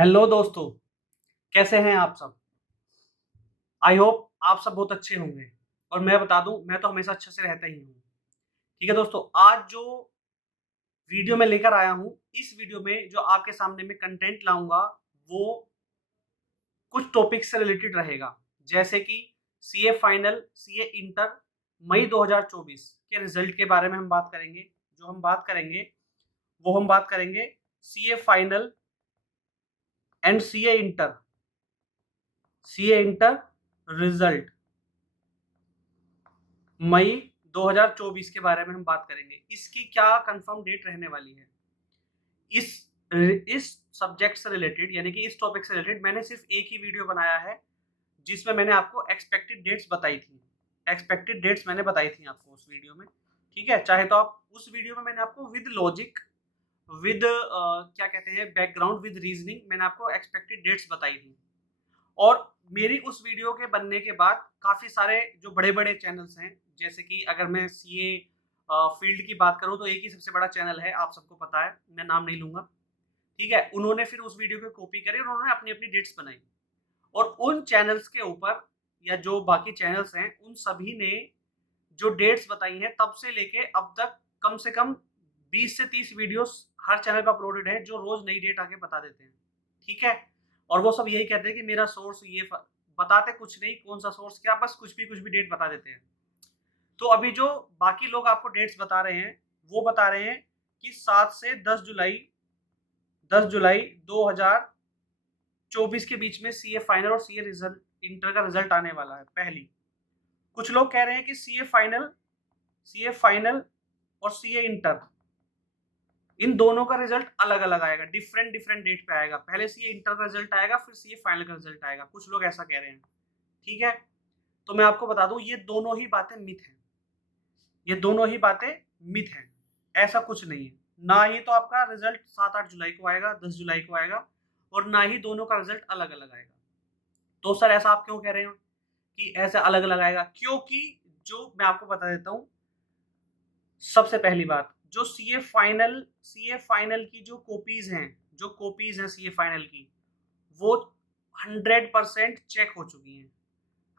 Hello दोस्तों, कैसे हैं आप सब? आई होप आप सब बहुत अच्छे होंगे। और मैं बता दूं, मैं तो हमेशा अच्छे से रहता ही हूँ। ठीक है दोस्तों, आज जो वीडियो मैं लेकर आया हूँ, इस वीडियो में जो आपके सामने मैं कंटेंट लाऊंगा वो कुछ टॉपिक से रिलेटेड रहेगा। जैसे कि सीए फाइनल, सीए इंटर मई 2024 के रिजल्ट के बारे में हम बात करेंगे। जो हम बात करेंगे वो हम बात करेंगे CA final and CA inter result मई 2024 के बारे में हम बात करेंगे। इसकी क्या कंफर्म डेट रहने वाली है? इस इस सब्जेक्ट से रिलेटेड, यानी कि इस टॉपिक से रिलेटेड मैंने सिर्फ एक ही वीडियो बनाया है, जिसमें मैंने आपको एक्सपेक्टेड डेट्स बताई थी। एक्सपेक्टेड डेट्स मैंने बताई थी आपको उस वीडियो में। ठीक है, चाहे तो आप उस वीडियो में मैंने आपको विद लॉजिक, विद क्या कहते हैं, बैकग्राउंड, विद रीजनिंग मैंने आपको एक्सपेक्टेड डेट्स बताई थी। और मेरी उस वीडियो के बनने के बाद काफ़ी सारे जो बड़े-बड़े चैनल्स हैं, जैसे कि अगर मैं सीए फील्ड की बात करूँ तो एक ही सबसे बड़ा चैनल है, आप सबको पता है, मैं नाम नहीं लूँगा। ठीक है? उन्होंने फिर उस वीडियो को कॉपी करी और उन्होंने अपनी-अपनी डेट्स बनाई। और उन चैनल्स के ऊपर, या जो बाकी चैनल्स हैं, उन सभी ने जो डेट्स बताई हैं तब से लेके अब तक कम से कम 20 से 30 वीडियोस हर चैनल पे अपलोडेड है, जो रोज नई डेट आके बता देते हैं। ठीक है? और वो सब यही कहते हैं कि मेरा सोर्स ये बताते कुछ नहीं, कौन सा सोर्स क्या, बस कुछ भी डेट बता देते हैं। तो अभी जो बाकी लोग आपको डेट्स बता रहे हैं, वो बता रहे हैं कि 7 से 10 जुलाई 2024 के बीच में सीए फाइनल और सीए रिजल्ट इंटर का रिजल्ट आने वाला है। पहली, कुछ लोग कह रहे हैं कि सीए फाइनल और सीए इंटर, इन दोनों का रिजल्ट अलग अलग आएगा, डिफरेंट डिफरेंट डेट पे आएगा। पहले सीए इंटर का रिजल्ट आएगा, फिर सीए फाइनल का रिजल्ट आएगा। कुछ लोग ऐसा कह रहे हैं। ठीक है, तो मैं आपको बता दूं, ये दोनों ही बातें मिथ हैं। ये दोनों ही बातें मिथ हैं, ऐसा कुछ नहीं है। ना ही तो आपका रिजल्ट 7-8 जुलाई को आएगा, 10 जुलाई को आएगा, और ना ही दोनों का रिजल्ट अलग अलग आएगा। तो सर ऐसा आप क्यों कह रहे हो कि ऐसे अलग अलग आएगा? क्योंकि जो मैं आपको बता देता हूँ, सबसे पहली बात, जो सीए फाइनल की जो कॉपीज हैं सीए फाइनल की, वो 100% चेक हो चुकी हैं।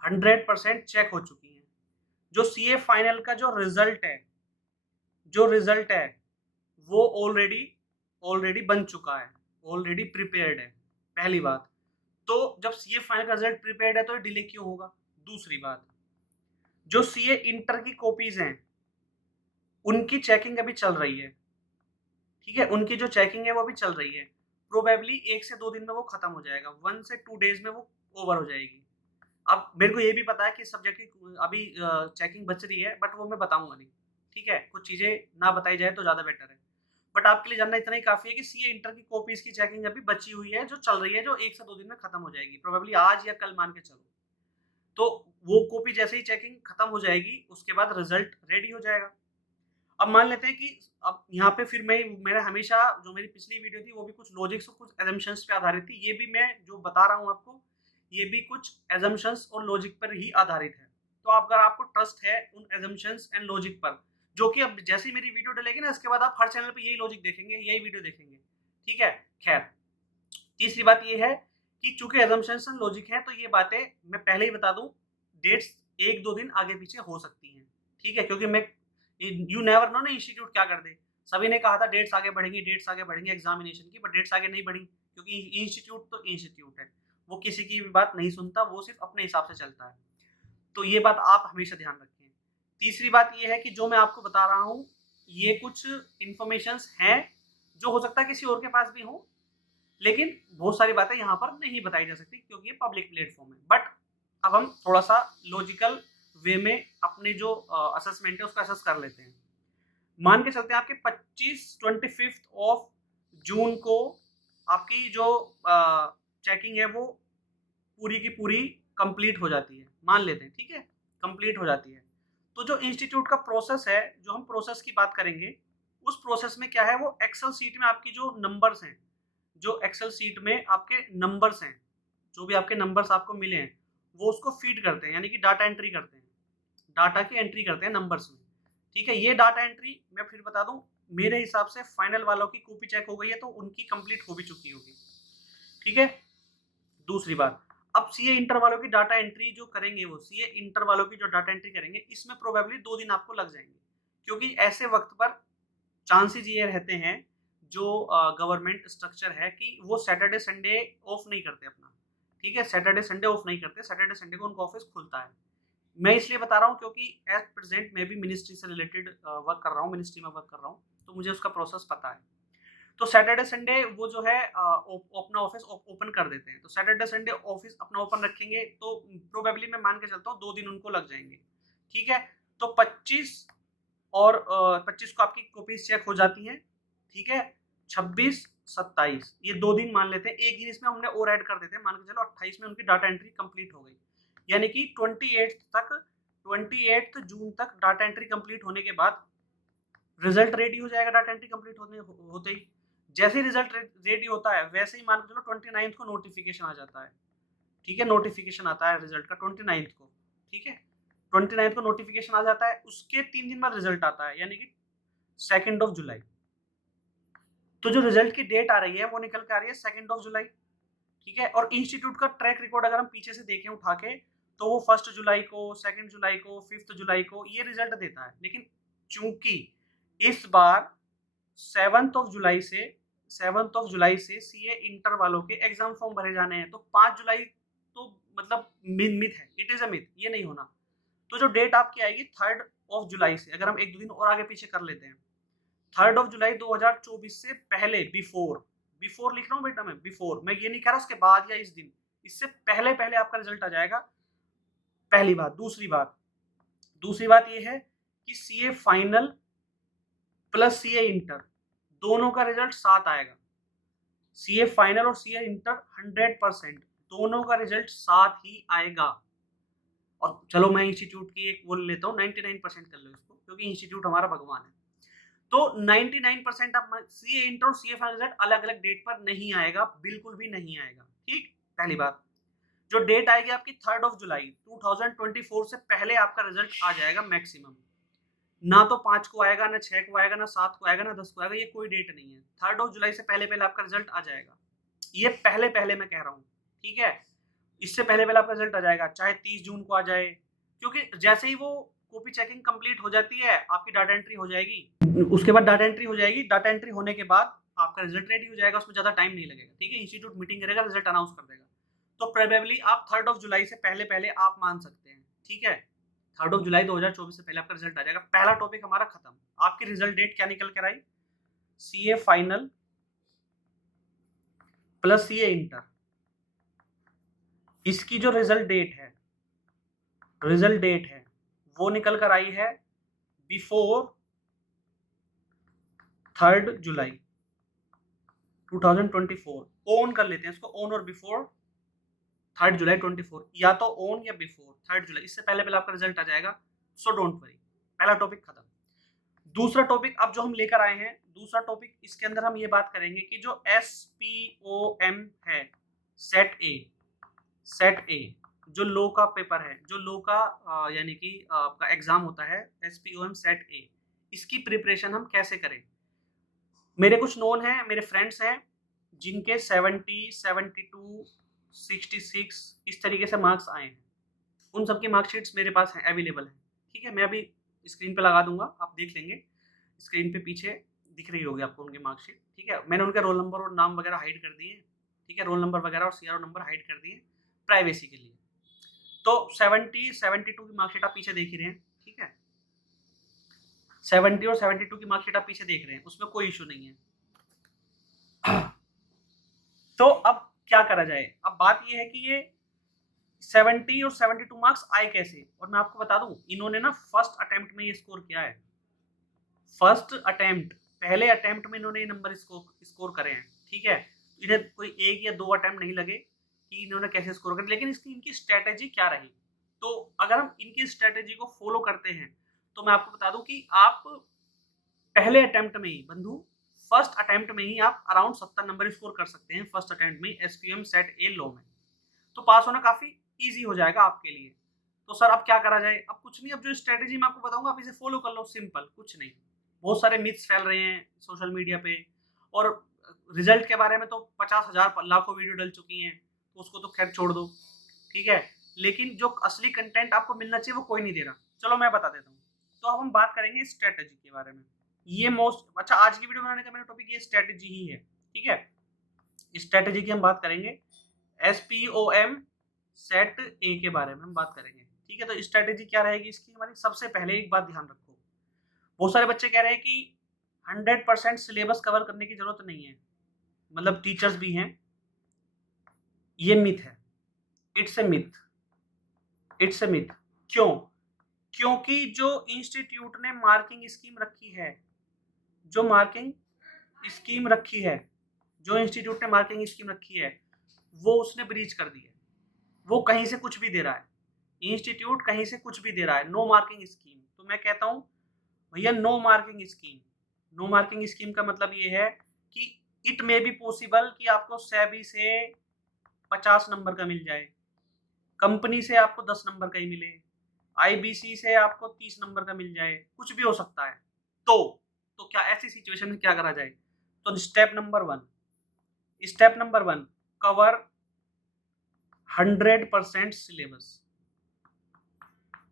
100% चेक हो चुकी हैं। जो सीए फाइनल का जो रिजल्ट है वो ऑलरेडी ऑलरेडी बन चुका है, ऑलरेडी प्रिपेयर्ड है। पहली बात, तो जब सीए फाइनल का रिजल्ट प्रिपेयर्ड है तो डिले क्यों होगा? दूसरी बात, जो सीए इंटर की कॉपीज हैं, उनकी चेकिंग अभी चल रही है। ठीक है, उनकी जो चेकिंग है वो अभी चल रही है। प्रोबेबली 1 से 2 दिन में वो खत्म हो जाएगा, 1 से 2 डेज में वो ओवर हो जाएगी। अब मेरे को ये भी पता है कि सब्जेक्ट की अभी चेकिंग बच रही है, बट वो मैं बताऊंगा नहीं। ठीक है, कुछ चीजें ना बताई जाए तो ज्यादा बेटर है। बट आपके लिए जानना इतना ही काफी है कि सीए इंटर की कॉपीज की चेकिंग अभी बची हुई है, जो चल रही है, जो 1 से 2 दिन में खत्म हो जाएगी, प्रोबेबली आज या कल मान के चलो। तो वो कॉपी जैसे ही चेकिंग खत्म हो जाएगी, उसके बाद रिजल्ट रेडी हो जाएगा। अब मान लेते हैं कि अब यहाँ पे फिर मैंने हमेशा, जो मेरी पिछली वीडियो थी वो भी कुछ लॉजिक्स और कुछ एजम्पशंस पे आधारित थी। ये भी मैं जो बता रहा हूँ आपको, ये भी कुछ एजम्पशंस और लॉजिक पर ही आधारित है। तो अगर आपको ट्रस्ट है उन एजम्पशंस एंड लॉजिक पर, जो कि अब जैसे ही मेरी वीडियो डलेगी ना, इसके बाद आप हर चैनल पे यही लॉजिक देखेंगे, यही वीडियो देखेंगे। ठीक है, खैर, तीसरी बात ये है कि चूंकि एजम्पशंस एंड लॉजिक है, तो ये बातें मैं पहले ही बता दूं, डेट्स 1-2 दिन आगे पीछे हो सकती हैं। ठीक है, क्योंकि मैं, यू नेवर नो ना इंस्टीट्यूट क्या कर दे। सभी ने कहा था डेट्स आगे बढ़ेंगी, डेट्स आगे बढ़ेंगी एग्जामिनेशन की, बट डेट्स आगे नहीं बढ़ी, क्योंकि इंस्टीट्यूट तो इंस्टीट्यूट है, वो किसी की भी बात नहीं सुनता, वो सिर्फ अपने हिसाब से चलता है। तो ये बात आप हमेशा ध्यान रखें। तीसरी बात ये है कि जो मैं आपको बता रहा हूँ, ये कुछ इंफॉर्मेशंस हैं जो हो सकता है किसी और के पास भी हो, लेकिन बहुत सारी बातें यहाँ पर नहीं बताई जा सकती, क्योंकि ये पब्लिक प्लेटफॉर्म है। बट अब हम थोड़ा सा लॉजिकल वे में अपने जो असेसमेंट है उसका असेस कर लेते हैं। मान के चलते हैं आपके 25 ऑफ जून को आपकी जो चेकिंग है वो पूरी की पूरी कंप्लीट हो जाती है, मान लेते हैं। ठीक है, कंप्लीट हो जाती है। तो जो इंस्टीट्यूट का प्रोसेस है, जो हम प्रोसेस की बात करेंगे, उस प्रोसेस में क्या है, वो एक्सेल सीट में आपकी जो नंबर्स हैं, जो एक्सेल सीट में आपके नंबर्स हैं, जो भी आपके नंबर्स आपको मिले हैं, वो उसको फीड करते हैं, यानी कि डाटा एंट्री करते हैं, डाटा की एंट्री करते हैं नंबर्स में। ठीक है, ये डाटा एंट्री मैं फिर बता दूं, मेरे हिसाब से फाइनल वालों की कॉपी चेक हो गई है तो उनकी कंप्लीट हो भी चुकी होगी। ठीक है। दूसरी बात, अब सीए इंटर वालों की डाटा एंट्री जो करेंगे, वो सीए इंटर वालों की जो डाटा एंट्री करेंगे, इसमें प्रोबेबली 2 दिन आपको लग जाएंगे, क्योंकि ऐसे वक्त पर चांसेस ये रहते हैं, जो गवर्नमेंट स्ट्रक्चर है कि वो सैटरडे संडे ऑफ नहीं करते अपना, ठीक है, सैटरडे संडे ऑफ नहीं करते, सैटरडे संडे को उनका ऑफिस खुलता है। मैं इसलिए बता रहा हूँ क्योंकि एट प्रेजेंट मैं भी मिनिस्ट्री से रिलेटेड वर्क कर रहा हूँ, मिनिस्ट्री में वर्क कर रहा हूँ, तो मुझे उसका प्रोसेस पता है। तो सैटरडे संडे वो जो है अपना ऑफिस ओपन कर देते हैं, तो सैटरडे संडे ऑफिस अपना ओपन रखेंगे, तो प्रोबेबली मैं मान के चलता हूँ 2 दिन उनको लग जाएंगे, ठीक है। तो 25 और 25 को आपकी कॉपीज चेक हो जाती हैं, ठीक है। 26, 27 ये 2 दिन मान लेते हैं, एक दिन इसमें हमने और ऐड कर देते हैं, मान के चलो 28 में उनकी डाटा एंट्री कंप्लीट हो गई, यानी कि 28 जून तक डाटा एंट्री कंप्लीट होने के बाद रिजल्ट रेडी हो जाएगा। डाटा एंट्री कंप्लीट होते ही जैसे ही रिजल्ट रेडी होता है, वैसे ही मान के चलो 29 को नोटिफिकेशन आ जाता है, ठीक है। नोटिफिकेशन आता है रिजल्ट का 29 को, ठीक है। 29 को नोटिफिकेशन आ जाता है, उसके 3 दिन बाद रिजल्ट आता है, यानी कि 2 जुलाई। तो जो रिजल्ट की डेट आ रही है वो निकल के आ रही है 2 जुलाई, ठीक है। और इंस्टीट्यूट का ट्रैक रिकॉर्ड अगर हम पीछे से देखें उठा के, तो वो 1 जुलाई को, 2 जुलाई को, 5 जुलाई को ये रिजल्ट देता है। लेकिन चूंकि इस बार 7 जुलाई से सीए इंटर वालों के एग्जाम फॉर्म भरे जाने हैं, तो 5 जुलाई तो मतलब मिथ है, इट इज अ मिथ, ये नहीं होना। तो जो डेट आपकी आएगी 3 जुलाई से, अगर हम 1-2 दिन और आगे पीछे कर लेते हैं, 3 जुलाई 2024 से पहले, बिफोर लिख रहा हूँ बेटा, मैं बिफोर, मैं ये नहीं कह रहा उसके बाद या इस दिन, इससे पहले पहले आपका रिजल्ट आ जाएगा, पहली बात। दूसरी बात ये है कि CA final plus CA inter दोनों का रिजल्ट साथ आएगा। सीए फाइनल और सीए इंटर 100% दोनों का रिजल्ट साथ ही आएगा। और चलो मैं इंस्टीट्यूट की एक बोल लेता हूँ, 99% कर लो इसको, क्योंकि इंस्टीट्यूट हमारा भगवान है। तो 99% आप सीए इंटर और सीए फाइनल रिजल्ट अलग अलग डेट पर नहीं आएगा, बिल्कुल भी नहीं आएगा, ठीक। पहली बात, जो डेट आएगी आपकी 3 जुलाई 2024 से पहले आपका रिजल्ट आ जाएगा मैक्सिमम। ना तो 5 को आएगा, ना 6 को आएगा, ना 7 को आएगा, ना 10 को आएगा, ये कोई डेट नहीं है। 3 जुलाई से पहले पहले आपका रिजल्ट आ जाएगा, ये पहले पहले मैं कह रहा हूँ, ठीक है। इससे पहले पहले आपका रिजल्ट आ जाएगा, चाहे 30 जून को आ जाए, क्योंकि जैसे ही वो कॉपी चेकिंग कंप्लीट हो जाती है, आपकी डाटा एंट्री हो जाएगी, उसके बाद डाटा एंट्री हो जाएगी, डाटा एंट्री होने के बाद आपका रिजल्ट रेडी हो जाएगा, उसमें ज्यादा टाइम नहीं लगेगा, ठीक है। इंस्टीट्यूट मीटिंग करेगा, रिजल्ट अनाउंस कर देगा, तो प्रोबेबली आप 3 जुलाई से पहले पहले आप मान सकते हैं, ठीक है। 3 जुलाई 2024 से पहले आपका रिजल्ट आ जाएगा। पहला टॉपिक हमारा खत्म। आपकी रिजल्ट डेट क्या निकल कर आई, CA final plus CA inter, इसकी जो रिजल्ट डेट है वो निकल कर आई है बिफोर 3 जुलाई 2024। ऑन कर लेते हैं इसको, ऑन और बिफोर 3 जुलाई 24, या तो ऑन या बिफोर 3 जुलाई, इससे पहले पहले आपका रिजल्ट आ जाएगा, सो डोंट वरी। पहला टॉपिक खत्म। दूसरा टॉपिक अब जो हम लेकर आए हैं, दूसरा टॉपिक इसके अंदर हम ये बात करेंगे कि जो SPOM है, सेट ए जो लो का पेपर है, जो लो का यानी कि आपका एग्जाम होता है, SPOM सेट ए, इसकी प्रिपरेशन हम कैसे करें। मेरे कुछ नोन हैं, मेरे फ्रेंड्स हैं, जिनके 70, 72, 66 इस तरीके से मार्क्स आए हैं। उन सबकी मार्कशीट्स मेरे पास हैं, अवेलेबल है, ठीक है। मैं अभी स्क्रीन पे लगा दूंगा, आप देख लेंगे, स्क्रीन पे पीछे दिख रही होगी आपको उनकी मार्कशीट, ठीक है। मैंने उनके रोल नंबर और नाम वगैरह हाइड कर दिए, ठीक है, रोल नंबर वगैरह और CRO नंबर हाइड कर दिए प्राइवेसी के लिए। तो 70, 72 की मार्कशीट आप पीछे देख ही रहे हैं, ठीक है। 70 और 72 की मार्कशीट आप पीछे देख रहे हैं, उसमें कोई इशू नहीं है। तो अब क्या करा जाए, अब बात यह है कि ये 70 और 72 मार्क्स आए कैसे। और मैं आपको बता दूं, इन्होंने ना फर्स्ट अटेम्प्ट में ये स्कोर किया है, फर्स्ट अटेम्प्ट, पहले अटेम्प्ट में इन्होंने ये नंबर स्कोर करे हैं, ठीक है। इन्हें कोई 1 या 2 अटेम्प्ट नहीं लगे कि इन्होंने कैसे स्कोर करे, लेकिन इसकी इनकी स्ट्रेटेजी क्या रही। तो अगर हम इनकी स्ट्रेटेजी को फॉलो करते हैं, तो मैं आपको बता दूं कि आप पहले अटेम्प्ट में ही बंधु, फर्स्ट अटेम्प्ट में ही आप अराउंड 70 नंबर स्कोर कर सकते हैं, फर्स्ट अटेम्प्ट में SPM सेट ए लो में। तो पास होना काफी इजी हो जाएगा आपके लिए। तो सर अब क्या करा जाए, अब कुछ नहीं, अब जो स्ट्रेटेजी मैं आपको बताऊंगा आप इसे फॉलो कर लो, सिंपल, कुछ नहीं। बहुत सारे मिथ्स फैल रहे हैं सोशल मीडिया पे, और रिजल्ट के बारे में तो 50,000 लाखों वीडियो डल चुकी हैं, तो उसको तो खैर छोड़ दो, ठीक है। लेकिन जो असली कंटेंट आपको मिलना चाहिए वो कोई नहीं दे रहा। चलो मैं बता देता हूँ। तो अब हम बात करेंगे स्ट्रेटेजी के बारे में। ये मोस्ट अच्छा, आज की वीडियो बनाने का मेरा टॉपिक ये स्ट्रेटेजी ही है, ठीक है। स्ट्रेटेजी की हम बात करेंगे, SPOM सेट ए के बारे में हम बात करेंगे, ठीक है। तो स्ट्रेटेजी क्या रहेगी इसकी हमारी? सबसे पहले एक बात ध्यान रखो, बहुत सारे बच्चे कह रहे हैं कि 100% सिलेबस कवर करने की जरूरत नहीं है, मतलब टीचर्स भी हैं। ये मिथ है, it's a myth, it's a myth. क्यों? क्योंकि जो इंस्टीट्यूट ने मार्किंग स्कीम रखी है, जो मार्किंग स्कीम रखी है, जो इंस्टीट्यूट ने मार्किंग स्कीम रखी है, वो उसने ब्रीच कर दी है। वो कहीं से कुछ भी दे रहा है, इंस्टीट्यूट कहीं से कुछ भी दे रहा है, नो मार्किंग स्कीम। तो मैं कहता हूं भैया no marking scheme. No marking scheme का मतलब ये है कि इट मे बी पॉसिबल कि आपको सेबी से 50 नंबर का मिल जाए, कंपनी से आपको 10 नंबर का ही मिले, IBC से आपको 30 नंबर का मिल जाए, कुछ भी हो सकता है। तो क्या ऐसी सिचुएशन में क्या करा जाए? तो step number one, cover 100% syllabus.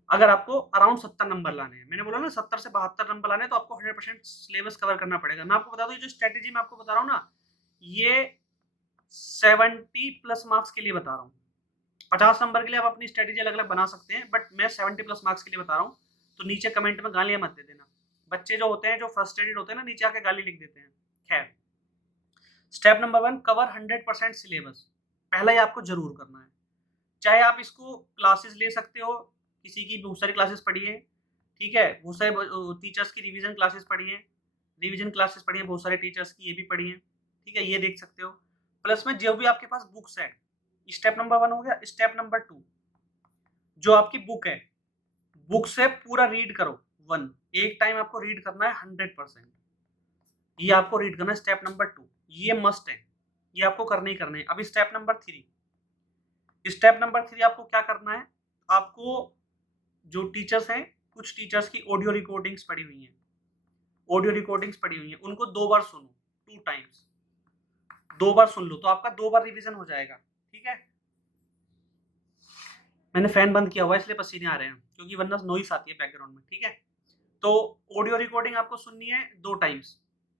अगर आपको अराउंड 70 नंबर लाने हैं, मैंने बोला ना 70 से 72 नंबर लाने हैं, तो आपको 100% सिलेबस कवर करना पड़ेगा। मैं आपको बता दूं, ये जो स्ट्रेटेजी मैं आपको बता रहा हूँ ना, ये 70+ मार्क्स के लिए बता रहा हूँ। 50 नंबर के लिए आप अपनी स्ट्रेटेजी अलग अलग बना सकते हैं, बट मैं 70+ मार्क्स के लिए बता रहा हूँ। तो नीचे कमेंट में गालियां मत दे देना, बच्चे जो होते हैं, जो फ्रस्ट्रेटेड होते हैं ना, नीचे आके गाली लिख देते हैं। खैर, स्टेप नंबर 1, कवर 100% सिलेबस। पहला ही आपको जरूर करना है। चाहे आप इसको क्लासेस ले सकते हो, किसी की बहुत सारी क्लासेस पढ़ी है, ठीक है, बहुत सारे टीचर्स की रिवीजन क्लासेस पढ़ी है, बहुत सारे टीचर्स की ये भी पढ़ी है, ठीक है, ये देख सकते हो। प्लस में जो भी आपके पास बुक्स है, स्टेप नंबर 1 हो गया। स्टेप नंबर 2, जो आपकी बुक है, बुक से पूरा रीड करो। एक टाइम आपको रीड करना है 100%, ये आपको रीड करना है। स्टेप नंबर 2 ये मस्ट है, ये आपको करना ही करना है। अभी स्टेप नंबर 3 आपको क्या करना है? आपको जो टीचर्स हैं, कुछ टीचर्स की ऑडियो रिकॉर्डिंग्स पड़ी हुई हैं, उनको 2 बार सुनो, 2 टाइम्स, 2 बार सुन लो, तो आपका 2 बार रिवीजन हो जाएगा, ठीक है। मैंने फैन बंद किया हुआ है इसलिए पसीने आ रहे हैं, क्योंकि वरना नॉइस आती है बैकग्राउंड में, ठीक है। तो ऑडियो रिकॉर्डिंग आपको सुननी है 2 टाइम्स,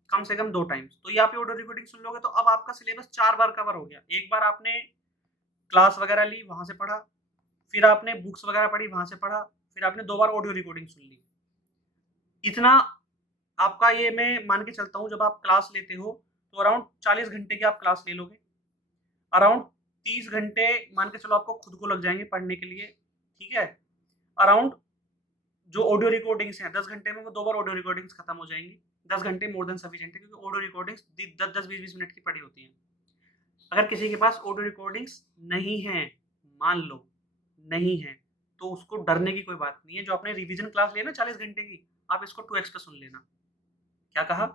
कम से कम 2 टाइम्स। तो ये आप ऑडियो रिकॉर्डिंग सुन लोगे तो अब आपका सिलेबस 4 बार कवर हो गया। एक बार आपने क्लास वगैरह ली, वहां से पढ़ा, फिर आपने बुक्स वगैरह पढ़ी, वहां से पढ़ा, फिर आपने 2 बार ऑडियो रिकॉर्डिंग सुन ली। इतना आपका, ये मैं मान के चलता हूँ, जब आप क्लास लेते हो तो अराउंड 40 घंटे की आप क्लास ले लोगे, अराउंड 30 घंटे मान के चलो आपको खुद को लग जाएंगे पढ़ने के लिए, ठीक है। अराउंड जो ऑडियो रिकॉर्डिंग्स हैं 10 घंटे में वो 2 बार ऑडियो रिकॉर्डिंग्स खत्म हो जाएंगी। 10 घंटे मोर देन सफिशिएंट है, क्योंकि ऑडियो रिकॉर्डिंग्स 10-20 मिनट की पड़ी होती हैं। अगर किसी के पास ऑडियो रिकॉर्डिंग्स नहीं है, मान लो नहीं है, तो उसको डरने की कोई बात नहीं है। जो आपने रिवीजन क्लास लिया ना 40 घंटे की, आप इसको 2x पे सुन लेना। क्या कहा?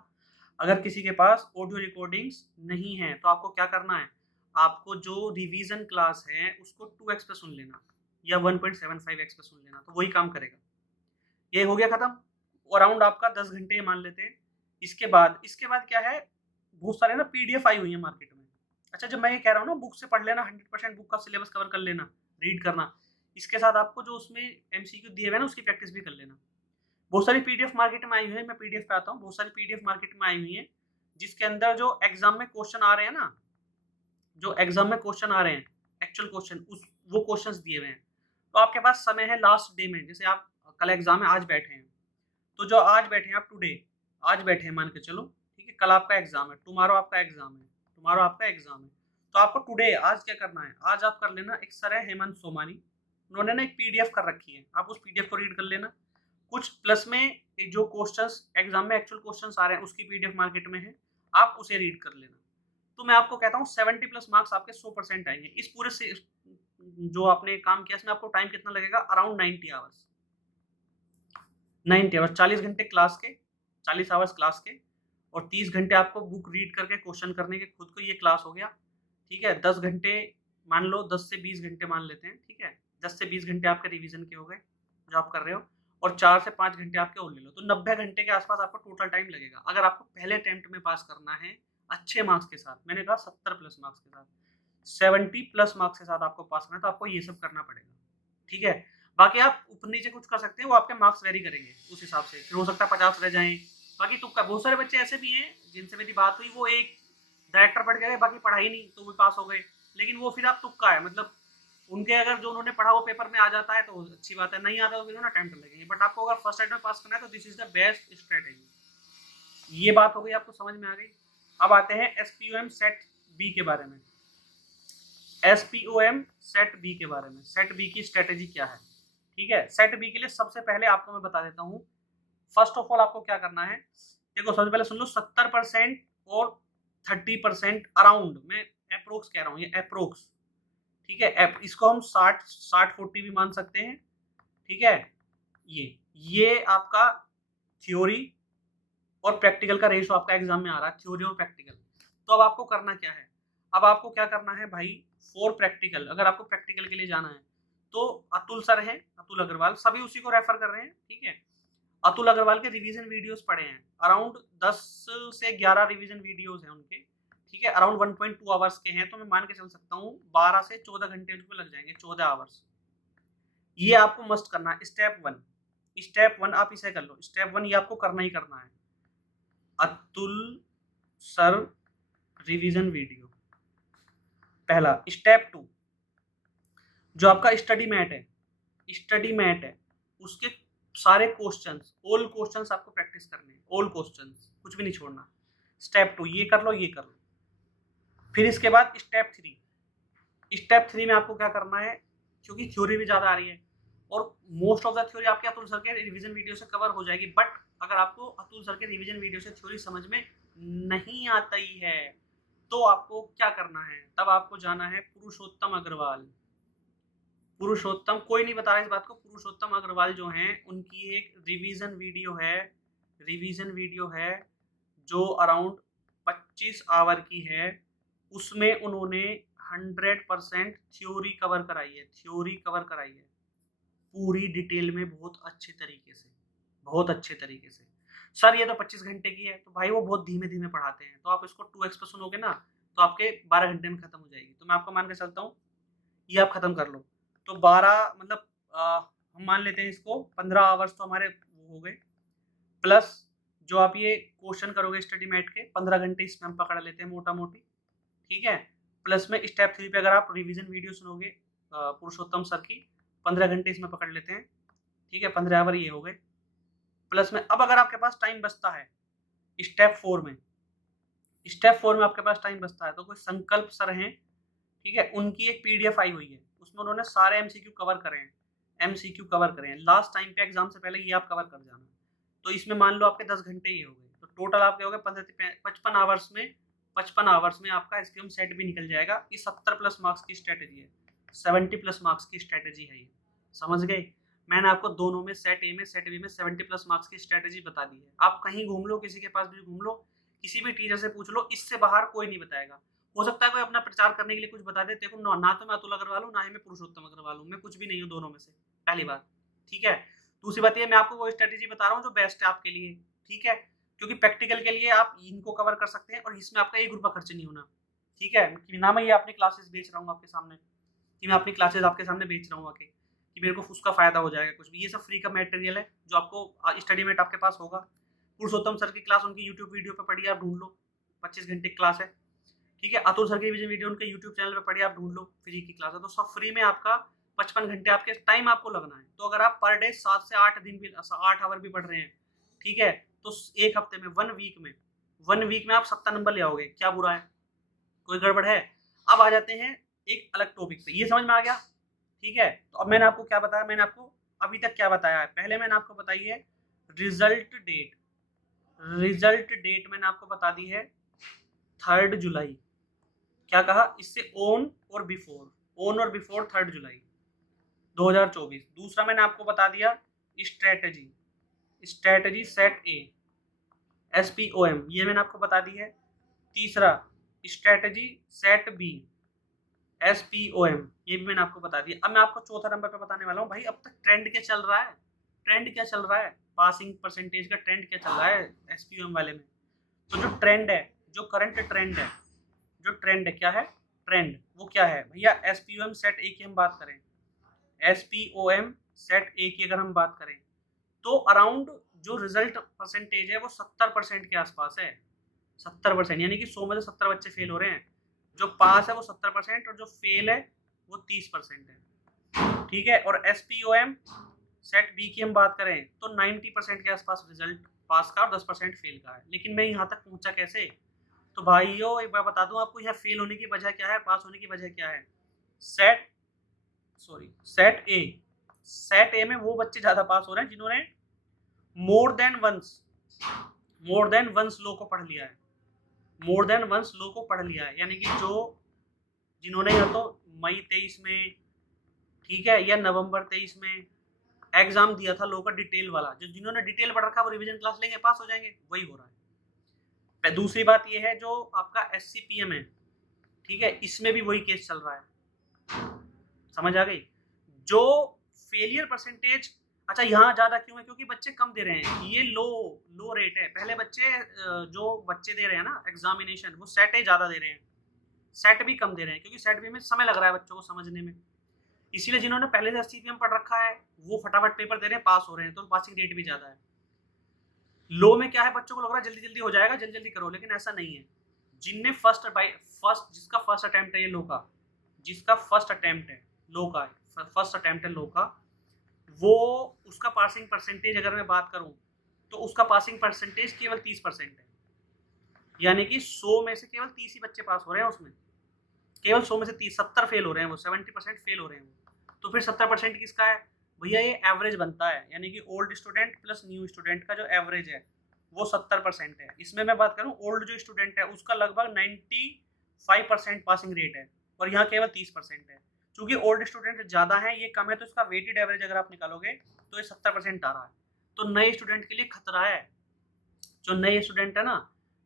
अगर किसी के पास ऑडियो रिकॉर्डिंग्स नहीं है तो आपको क्या करना है? आपको जो रिवीजन क्लास है उसको 2x पे सुन लेना या 1.75x पे सुन लेना, तो वही काम करेगा। ये हो गया खत्म। अराउंड आपका 10 घंटे मान लेते हैं। इसके बाद क्या है? बहुत सारे ना पीडीएफ आई हुई है मार्केट में। अच्छा, जब मैं ये कह रहा हूँ ना बुक से पढ़ लेना, 100% बुक का सिलेबस कवर कर लेना, रीड करना, इसके साथ आपको जो उसमें एमसीक्यू दिए हुए हैं ना उसकी प्रैक्टिस भी कर लेना। बहुत सारी पीडीएफ मार्केट में आई हुई है, मैं पीडीएफ पे आता हूँ। बहुत सारी पीडीएफ मार्केट में आई हुई है जिसके अंदर जो एग्जाम में क्वेश्चन आ रहे हैं ना, एक्चुअल क्वेश्चन, उस वो क्वेश्चंस दिए हुए हैं। तो आपके पास समय है लास्ट डे में, जैसे आप कल एग्जाम है, आज बैठे हैं, तो जो आज बैठे हैं आप टुडे, आज बैठे हैं मान के चलो, ठीक है, कल आपका एग्जाम है, टुमारो आपका एग्जाम है, तो आपको टुडे आज क्या करना है? आज आप कर लेना, एक सर है हेमंत सोमानी, उन्होंने ना एक पीडीएफ कर रखी है, आप उस पीडीएफ को रीड कर लेना। कुछ प्लस में जो क्वेश्चंस एग्जाम में एक्चुअल क्वेश्चंस आ रहे हैं उसकी पीडीएफ मार्केट में है, आप उसे रीड कर लेना। तो मैं आपको कहता हूँ 70+ मार्क्स आपके 100% आएंगे। इस पूरे से जो आपने काम किया इसमें आपको टाइम कितना लगेगा? Around 90 hours. 40 घंटे क्लास के, 40 आवर्स क्लास के, और 30 घंटे आपको बुक रीड करके क्वेश्चन करने के खुद को, ये क्लास हो गया, ठीक है। 10 घंटे मान लो, 10 से 20 घंटे मान लेते हैं, ठीक है, 10 से 20 घंटे आपके रिवीजन के हो गए जो आप कर रहे हो, और 4 से 5 घंटे आपके और ले लो, तो 90 घंटे के आसपास आपको टोटल टाइम लगेगा। अगर आपको पहले अटेम्प्ट में पास करना है, अच्छे मार्क्स के साथ, मैंने कहा 70 प्लस मार्क्स के साथ, 70 प्लस मार्क्स के साथ आपको पास करना है, तो आपको ये सब करना पड़ेगा, ठीक है। बाकी आप ऊपर नीचे कुछ कर सकते हैं, वो आपके मार्क्स वेरी करेंगे उस हिसाब से, फिर हो सकता है 50 रह जाएं। बाकी तुक्का, बहुत सारे बच्चे ऐसे भी हैं जिनसे मेरी बात हुई, वो एक डायरेक्टर पढ़ गए, बाकी पढ़ाई नहीं, तो वो पास हो गए, लेकिन वो फिर आप तुक्का है, मतलब उनके अगर जो उन्होंने पढ़ा वो पेपर में आ जाता है तो अच्छी बात है, नहीं आता तो फिर ना टाइम लगेंगे, बट आपको अगर फर्स्ट अटेम्प्ट में पास करना है तो this is the best strategy. ये बात हो गई, आपको समझ में आ गई। अब आते हैं SPOM सेट बी के बारे में। SPOM सेट बी के बारे में, सेट बी की स्ट्रेटेजी क्या है, ठीक है। सेट बी के लिए सबसे पहले आपको मैं बता देता हूँ, फर्स्ट ऑफ ऑल आपको क्या करना है, देखो सबसे पहले सुन लो, 70% और 30% अराउंड, मैं अप्रोक्स कह रहा हूँ, ये अप्रोक्स, ठीक है। इसको हम 60-40 भी मान सकते हैं, ठीक है। ये आपका थ्योरी और प्रैक्टिकल का रेशो आपका एग्जाम में आ रहा है, थ्योरी और प्रैक्टिकल। तो अब आपको करना क्या है, अब आपको क्या करना है भाई, फॉर प्रैक्टिकल, अगर आपको प्रैक्टिकल के लिए जाना है तो अतुल सर हैं, अतुल अग्रवाल, सभी उसी को रेफर कर रहे हैं, ठीक है। अतुल अग्रवाल के रिवीजन वीडियोस पड़े हैं, अराउंड 10 से 11 रिवीजन वीडियोस हैं उनके, ठीक है। अराउंड 1.2 आवर्स के हैं, तो मैं मान के चल सकता हूँ 12 से 14 घंटे उनको लग जाएंगे, 14 आवर्स। ये आपको मस्ट करना है। स्टेप वन आप इसे कर लो, स्टेप 1 ये आपको करना ही करना है, अतुल सर रिवीजन वीडियो। पहला स्टेप 2, जो आपका स्टडी मैट है उसके सारे क्वेश्चंस, ऑल क्वेश्चंस आपको प्रैक्टिस करने हैं, ऑल क्वेश्चंस, कुछ भी नहीं छोड़ना। स्टेप 2 ये कर लो, ये कर लो। फिर इसके बाद स्टेप थ्री में आपको क्या करना है, क्योंकि थ्योरी भी ज़्यादा आ रही है और मोस्ट ऑफ द थ्योरी आपके अतुल सर के रिवीजन वीडियो से कवर हो जाएगी, बट अगर आपको अतुल सर के रिवीजन वीडियो से थ्योरी समझ में नहीं आती है तो आपको क्या करना है, तब आपको जाना है पुरुषोत्तम अग्रवाल। पुरुषोत्तम, कोई नहीं बता रहा इस बात को, पुरुषोत्तम अग्रवाल जो हैं उनकी एक रिवीजन वीडियो है जो अराउंड 25 आवर की है, उसमें उन्होंने 100% थ्योरी कवर कराई है पूरी डिटेल में, बहुत अच्छे तरीके से। सर ये तो 25 घंटे की है, तो भाई वो बहुत धीमे धीमे पढ़ाते हैं, तो आप इसको 2x पे सुनोगे ना तो आपके 12 घंटे में खत्म हो जाएगी। तो मैं आपको मान के चलता हूँ ये आप खत्म कर लो, तो 12 मतलब हम मान लेते हैं इसको 15 आवर्स तो हमारे हो गए, प्लस जो आप ये क्वेश्चन करोगे स्टडी मैट के 15 घंटे इसमें हम पकड़ लेते हैं मोटा मोटी, ठीक है। प्लस में स्टेप 3 पे अगर आप रिवीजन वीडियो सुनोगे पुरुषोत्तम सर की, 15 घंटे इसमें पकड़ लेते हैं, ठीक है, 15 आवर ये हो गए। प्लस में अब अगर आपके पास टाइम बचता है स्टेप 4 में आपके पास टाइम बचता है, तो कोई संकल्प सर हैं, ठीक है, उनकी एक PDF आई हुई है, उसमें उन्होंने सारे MCQ कवर करे हैं, लास्ट टाइम पे एग्जाम से पहले ये आप कवर कर जाना। तो इसमें मान लो आपके 10 घंटे ये हो गए, तो टोटल आपके हो गए 55 आवर्स में आपका SPM सेट भी निकल जाएगा। ये 70 प्लस मार्क्स की स्ट्रेटेजी है, 70 प्लस मार्क्स की स्ट्रेटेजी है ये, समझ गए। मैंने आपको दोनों में, सेट ए में सेट बी में 70 प्लस मार्क्स की स्ट्रेटेजी बता दी है। आप कहीं घूम लो, किसी के पास भी घूम लो, किसी भी टीचर से पूछ लो, इससे बाहर कोई नहीं बताएगा। हो सकता है कोई अपना प्रचार करने के लिए कुछ बता दे, देखो ना तो मैं अतुल अग्रवाल हूँ, ना ही मैं पुरुषोत्तम अग्रवाल हूँ, मैं कुछ भी नहीं हूँ दोनों में से, पहली बात, ठीक है। दूसरी बात ये, मैं आपको वो स्ट्रेटेजी बता रहा हूँ जो बेस्ट है आपके लिए, ठीक है, क्योंकि प्रैक्टिकल के लिए आप इनको कवर कर सकते हैं और इसमें आपका 1 रुपया खर्च नहीं होना, ठीक है। ना मैं ये अपनी क्लासेस बेच रहा हूँ आपके सामने, कि मैं अपनी क्लासेस आपके सामने बेच रहा हूँ आके, कि मेरे को उसका फायदा हो जाएगा कुछ भी, ये सब फ्री का मटेरियल है जो आपको स्टडी मेट आपके पास होगा। पुरुषोत्तम सर की क्लास उनकी यूट्यूब वीडियो पे पड़ी, आप ढूंढ लो, 25 घंटे की क्लास है, ठीक है। अतुल सर की वीडियो उनके यूट्यूब चैनल पे पड़ी, आप ढूंढ लो, फ्री की क्लास है, तो सब फ्री में आपका 55 घंटे आपके टाइम आपको लगना है। तो अगर आप पर डे 7 से 8 दिन भी 8 आवर भी पढ़ रहे हैं, ठीक है, तो एक हफ्ते में 1 वीक में आप 70 नंबर ले आओगे, क्या बुरा है, कोई गड़बड़ है। अब आ जाते हैं एक अलग टॉपिक पे, ये समझ में आ गया, ठीक है। तो अब मैंने आपको क्या बताया, मैंने आपको अभी तक क्या बताया है, पहले मैंने आपको बताई है रिजल्ट डेट मैंने आपको बता दी है 3 जुलाई। क्या कहा, इससे ऑन और बिफोर 3 जुलाई 2024। दूसरा मैंने आपको बता दिया स्ट्रेटेजी सेट ए SPOM, ये मैंने आपको बता दी है। तीसरा स्ट्रेटेजी सेट बी SPOM, ये भी मैंने आपको बता दिया। अब मैं आपको चौथा नंबर पे बताने वाला हूँ भाई, अब तक ट्रेंड क्या चल रहा है, पासिंग परसेंटेज का ट्रेंड क्या चल रहा है SPOM वाले में। तो जो ट्रेंड है जो करंट ट्रेंड है, जो ट्रेंड है, क्या है ट्रेंड, वो क्या है भैया, एसपीओएम सेट ए की हम बात करें, एसपीओएम सेट ए की अगर हम बात करें तो अराउंड जो रिजल्ट परसेंटेज है वो 70% के आसपास है। 70%, यानी कि 100 में से 70 बच्चे फेल हो रहे हैं। जो पास है वो 70% और जो फेल है वो 30% है। ठीक है, और एसपीओएम सेट बी की हम बात करें तो 90% के आसपास रिजल्ट पास का और 10% फेल का है। लेकिन मैं यहाँ तक पहुँचा कैसे? तो भाइयों एक बार बता दूं आपको, यहाँ फेल होने की वजह क्या है, पास होने की वजह क्या है। सेट ए में वो बच्चे ज्यादा पास हो रहे हैं जिन्होंने मोर देन वंस लॉ को पढ़ लिया है, मोर देन वंस लॉ को पढ़ लिया है, यानी कि जिन्होंने या तो मई 23 में, ठीक है, या नवंबर 23 में एग्जाम दिया था लॉ का डिटेल वाला, जो जिन्होंने डिटेल पढ़ रखा है वो रिवीजन क्लास लेंगे, पास हो जाएंगे, वही हो रहा है। दूसरी बात ये है जो आपका एससीपीएम है, ठीक है, इसमें भी वही केस चल रहा है, समझ आ गई। जो फेलियर परसेंटेज, अच्छा यहाँ ज्यादा क्यों है, क्योंकि बच्चे कम दे रहे हैं, ये लो रेट है। पहले बच्चे जो बच्चे दे रहे हैं ना एग्जामिनेशन, वो सेट ए ज्यादा दे रहे हैं, सेट भी कम दे रहे हैं, क्योंकि सेट भी में समय लग रहा है बच्चों को समझने में। इसीलिए जिन्होंने पहले से एससीपीएम पढ़ रखा है वो फटाफट पेपर दे रहे हैं, पास हो रहे हैं, तो पासिंग रेट भी ज्यादा है। लो में क्या है, बच्चों को लग रहा है जल्दी जल्दी हो जाएगा, जल्दी जल्दी करो, लेकिन ऐसा नहीं है। जिनने जिसका फर्स्ट अटेम्प्ट है ये लो का, जिसका फर्स्ट अटेम्प्ट है लो का, वो उसका पासिंग परसेंटेज अगर मैं बात करूं तो उसका पासिंग परसेंटेज केवल 30% है, यानी कि 100 में से केवल 30 ही बच्चे पास हो रहे हैं उसमें, केवल 100 में से 30, 70 फेल हो रहे हैं, वो 70% फेल हो रहे हैं वो। तो फिर 70% किसका है भैया, ये एवरेज बनता है, यानी कि old student plus new student का जो एवरेज है वो 70% है। इसमें मैं बात करूं ओल्ड जो स्टूडेंट है उसका लगभग 95% पासिंग रेट है, और यहाँ केवल 30% है। चूंकि ओल्ड स्टूडेंट ज्यादा है, ये कम है, तो इसका वेटेड एवरेज अगर आप निकालोगे तो ये 70% आ रहा है। तो नए स्टूडेंट के लिए खतरा है, जो नए स्टूडेंट है ना,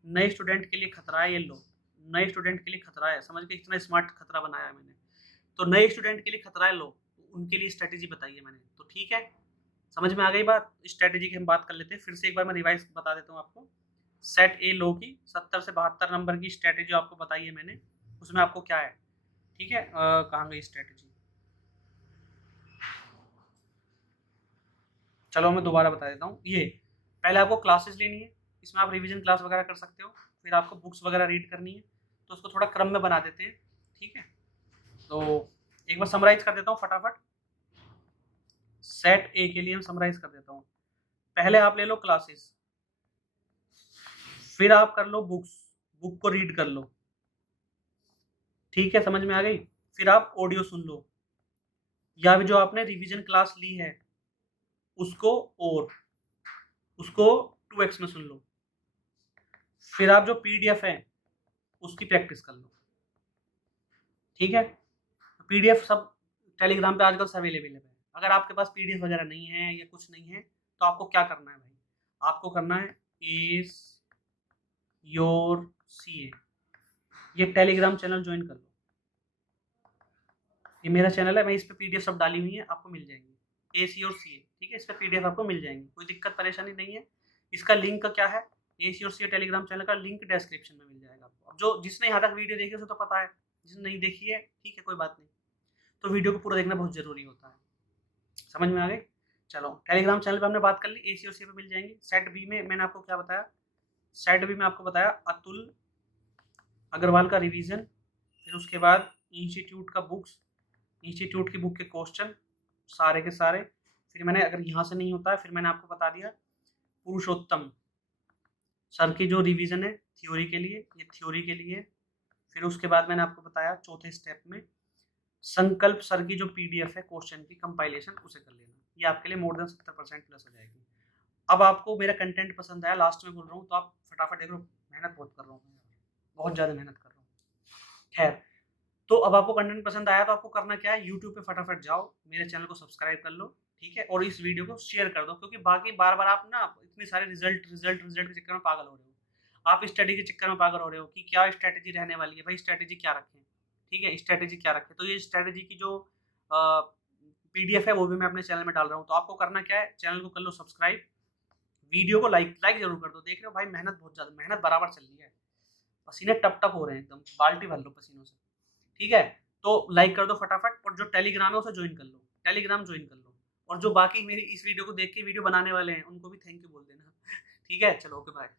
नए स्टूडेंट के लिए खतरा है, ये लो नए स्टूडेंट के लिए खतरा है, समझ के कितना स्मार्ट खतरा बनाया है मैंने। तो नए स्टूडेंट के लिए खतरा है लो, उनके लिए स्ट्रेटेजी बताई है मैंने, तो ठीक है, समझ में आ गई बात। स्ट्रेटेजी की हम बात कर लेते हैं, फिर से एक बार मैं रिवाइज बता देता हूँ आपको। सेट ए लो की 70 से 72 नंबर की स्ट्रेटेजी आपको बताई है मैंने, उसमें आपको क्या है, ठीक है, कहाँ गई स्ट्रेटेजी, चलो मैं दोबारा बता देता हूँ। ये पहले आपको क्लासेस लेनी है, इसमें आप रिवीजन क्लास वगैरह कर सकते हो, फिर आपको बुक्स वगैरह रीड करनी है, तो उसको थोड़ा क्रम में बना देते हैं, ठीक है। तो एक बार समराइज कर देता हूँ फटाफट, सेट ए के लिए हम समराइज कर देता हूँ। पहले आप ले लो क्लासेस, फिर आप कर लो बुक को रीड कर लो, ठीक है, समझ में आ गई। फिर आप ऑडियो सुन लो, या भी जो आपने रिवीजन क्लास ली है उसको, और उसको 2x में सुन लो। फिर आप जो पीडीएफ है उसकी प्रैक्टिस कर लो, ठीक है। पीडीएफ सब टेलीग्राम पे आजकल सब अवेलेबल है। अगर आपके पास पीडीएफ वगैरह नहीं है या कुछ नहीं है तो आपको क्या करना है भाई, आपको करना है एस योर सीए, ये टेलीग्राम चैनल ज्वाइन कर लो, ये मेरा चैनल है, मैं इस पे पीडीएफ सब डाली हुई है, आपको मिल जाएंगी, एसी और सीए, ठीक है, इस पे पीडीएफ आपको मिल जाएंगी, कोई दिक्कत परेशानी नहीं है। इसका लिंक क्या है, एसी और सीए टेलीग्राम चैनल का लिंक डिस्क्रिप्शन में मिल जाएगा आपको। अब जो जिसने यहाँ तक वीडियो देखी उसे तो पता है, जिसने नहीं देखी है ठीक है कोई बात नहीं, तो वीडियो को पूरा देखना बहुत जरूरी होता है, समझ में आ गई। चलो टेलीग्राम चैनल पे हमने बात कर ली, एसी और सी पे मिल जाएंगी। सेट बी में मैंने आपको क्या बताया, सेट बी में आपको बताया अतुल अग्रवाल का रिवीजन, फिर उसके बाद इंस्टीट्यूट का बुक्स, इंस्टीट्यूट की बुक के क्वेश्चन सारे के सारे, फिर मैंने अगर यहाँ से नहीं होता है फिर मैंने आपको बता दिया पुरुषोत्तम सर की जो रिवीजन है थ्योरी के लिए, ये थ्योरी के लिए। फिर उसके बाद मैंने आपको बताया चौथे स्टेप में संकल्प सर की जो पीडीएफ है क्वेश्चन की कंपाइलेशन, उसे कर लेना, ये आपके लिए मोर देन 70% प्लस हो जाएगी। अब आपको मेरा कंटेंट पसंद आया, लास्ट में बोल रहा हूँ तो आप फटाफट देख लो, मेहनत बहुत कर रहा हूँ, बहुत ज़्यादा मेहनत कर रहा हूँ। खैर, तो अब आपको कंटेंट पसंद आया तो आपको करना क्या है, यूट्यूब पे फटाफट जाओ, मेरे चैनल को सब्सक्राइब कर लो, ठीक है, और इस वीडियो को शेयर कर दो, क्योंकि बाकी बार बार आप ना इतने सारे रिजल्ट के चक्कर में पागल हो रहे हो, आप स्टडी के चक्कर में पागल हो रहे हो कि क्या स्ट्रैटेजी रहने वाली है, भाई स्ट्रैटेजी क्या रखें, ठीक है, स्ट्रैटेजी क्या रखें। तो ये स्ट्रैटेजी की जो पीडीएफ है वो भी मैं अपने चैनल में डाल रहा हूँ, तो आपको करना क्या है, चैनल को कर लो सब्सक्राइब, वीडियो को लाइक जरूर कर दो, देख रहे हो भाई मेहनत बहुत ज़्यादा, मेहनत बराबर चल रही है, पसीने टप टप हो रहे हैं एकदम, बाल्टी भर लो पसीनों से, ठीक है। तो लाइक कर दो फटाफट, और जो टेलीग्राम है उसे ज्वाइन कर लो, टेलीग्राम ज्वाइन कर लो, और जो बाकी मेरी इस वीडियो को देख के वीडियो बनाने वाले हैं उनको भी थैंक यू बोल देना। ठीक है, चलो ओके बाय।